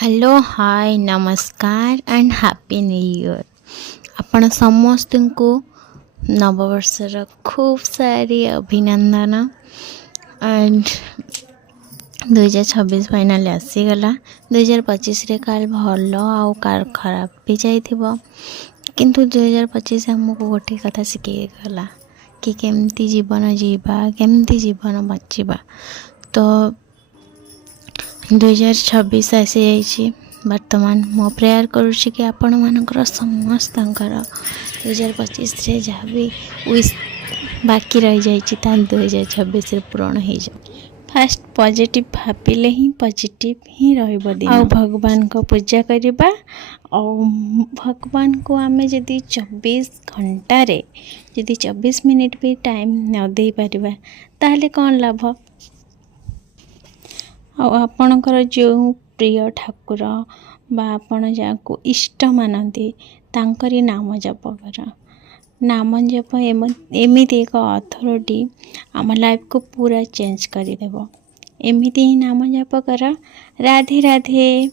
Hello hi नमस्कार and happy new year. आपण समस्त को नववर्षर खूब सारी अभिनंदन। And 2026 final आसीगला। 2025 रे काल भल आउ काल खराब भी जाइथिबो, किंतु 2025 हमको गोटे कथा शिखे गला कि केमती जीवन जीवा, केमती जीवन बचिबा। तो 2026 आसी जाइए। वर्तमान मो प्रेयर करुँची कि आपण मानकर समस्त 2025 रे जहाँ भी विश बाकी रही जाइए 2026 रे पूरण हो जाए। फास्ट पॉजिटिव भाविले ही पॉजिटिव ही रहिबो दिन। आ भगवान को पूजा करिबा। और भगवान को आमे जदि 24 घंटा रे जदि 24 मिनिट भी टाइम न दे पारिबा ताहले कौन लाभ। आपणकर जो प्रिय ठाकुर बा आपण जाको इष्ट मानती तांकरी नाम जप कर। नाम जप एमिति एक अथॉरिटी आम लाइफ को पूरा चेंज करदेव। एमिति ही नाम जप कर। राधे राधे।